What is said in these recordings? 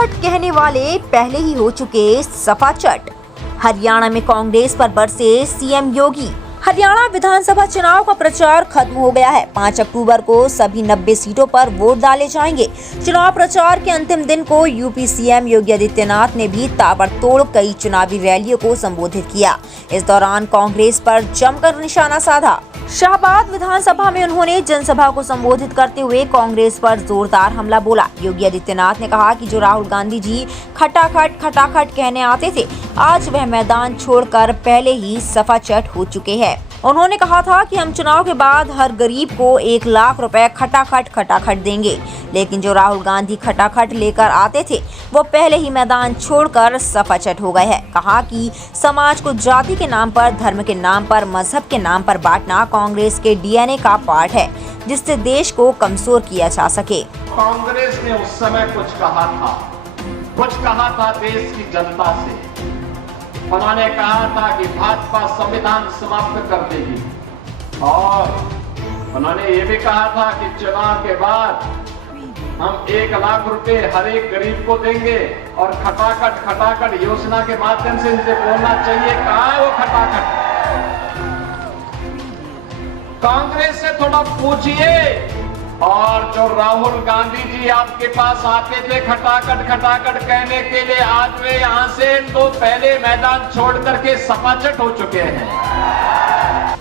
खटाखट कहने वाले पहले ही हो चुके सफाचट। हरियाणा में कांग्रेस पर बरसे सीएम योगी। हरियाणा विधानसभा चुनाव का प्रचार खत्म हो गया है। 5 अक्टूबर को सभी 90 सीटों पर वोट डाले जाएंगे। चुनाव प्रचार के अंतिम दिन को यूपी सीएम योगी आदित्यनाथ ने भी ताबड़तोड़ कई चुनावी रैलियों को संबोधित किया। इस दौरान कांग्रेस पर जमकर निशाना साधा। शाहबाद विधानसभा में उन्होंने जनसभा को संबोधित करते हुए कांग्रेस पर जोरदार हमला बोला। योगी आदित्यनाथ ने कहा कि जो राहुल गांधी जी खटाखट कहने आते थे, आज वह मैदान छोड़कर पहले ही सफाचट हो चुके हैं। उन्होंने कहा था कि हम चुनाव के बाद हर गरीब को 1 लाख रुपए खटाखट देंगे, लेकिन जो राहुल गांधी खटाखट लेकर आते थे वो पहले ही मैदान छोड़कर सफाचट हो गए हैं। कहा कि समाज को जाति के नाम पर, धर्म के नाम पर, मजहब के नाम पर बांटना कांग्रेस के डीएनए का पार्ट है, जिससे देश को कमजोर किया जा सके। कांग्रेस ने उस समय कुछ कहा था देश की जनता से। उन्होंने कहा था कि भाजपा संविधान समाप्त कर देगी, और उन्होंने ये भी कहा था कि चुनाव के बाद हम 1 लाख रुपए हर एक गरीब को देंगे, और खटाखट योजना के माध्यम से इनसे बोलना चाहिए, कहाँ है वो खटाखट। कांग्रेस से थोड़ा पूछिए। और जो राहुल गांधी जी आपके पास आते थे खटाखट कहने के लिए, आज वे यहां से तो पहले मैदान छोड़ करके सफाचट हो चुके हैं।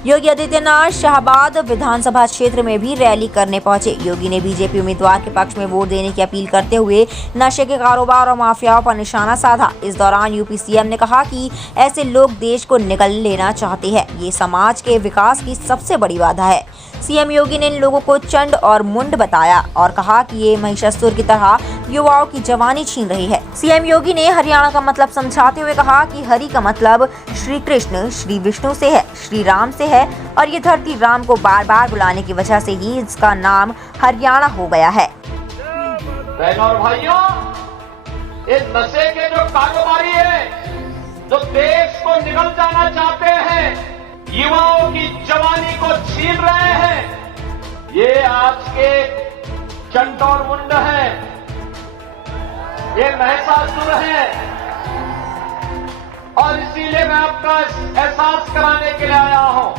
योगी आदित्यनाथ शाहबाद विधानसभा क्षेत्र में भी रैली करने पहुंचे। योगी ने बीजेपी उम्मीदवार के पक्ष में वोट देने की अपील करते हुए नशे के कारोबार और माफियाओं पर निशाना साधा। इस दौरान यूपी सीएम ने कहा कि ऐसे लोग देश को निगल लेना चाहते हैं, ये समाज के विकास की सबसे बड़ी बाधा है। सीएम योगी ने इन लोगों को चंड और मुंड बताया और कहा कि ये महिषासुर की तरह युवाओं की जवानी छीन रही है। सीएम योगी ने हरियाणा का मतलब समझाते हुए कहा कि हरि का मतलब श्री कृष्ण, श्री विष्णु से है, श्री राम से है, और ये धरती राम को बार बार बुलाने की वजह से ही इसका नाम हरियाणा हो गया है। बहनों और भाइयों, इस नशे के जो कारोबारी है, जो देश को निगल जाना चाहते हैं, युवाओं की जवानी को छीन रहे हैं, ये आज के चंड और मुंड हैं, ये महिषासुर हैं। और इसीलिए मैं आपका एहसास कराने के लिए आया हूं।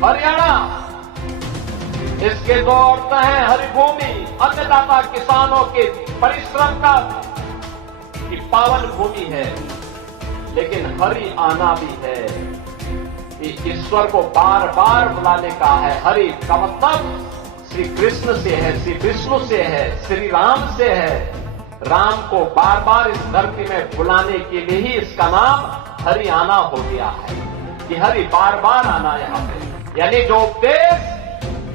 हरियाणा, इसके 2 अर्थ हैं, हरिभूमि, अन्नदाता किसानों के परिश्रम का की पावन भूमि है, लेकिन हरि आना भी है, ईश्वर को बार बार बुलाने का है। हरि का मतलब श्री कृष्ण से है, श्री विष्णु से है, श्री राम से है। राम को बार बार इस धरती में बुलाने के लिए ही इसका नाम हरि आना हो गया है, कि हरि बार बार आना यहाँ पे। यानी जो उपदेश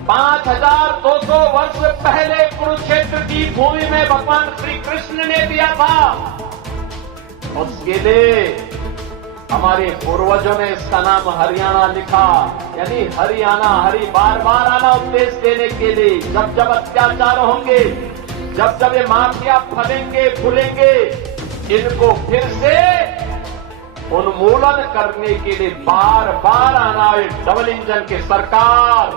5200 वर्ष पहले कुरुक्षेत्र की भूमि में भगवान श्री कृष्ण ने दिया था, उसके लिए हमारे पूर्वजों ने इसका नाम हरियाणा लिखा। यानी हरियाणा, हरि बार बार आना उपदेश देने के लिए। जब जब अत्याचार होंगे, जब जब ये माफिया फलेंगे फूलेंगे, इनको फिर से उन्मूलन करने के लिए बार बार आना। एक डबल इंजन की सरकार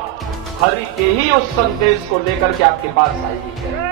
हरि के ही उस संदेश को लेकर के आपके पास आई है।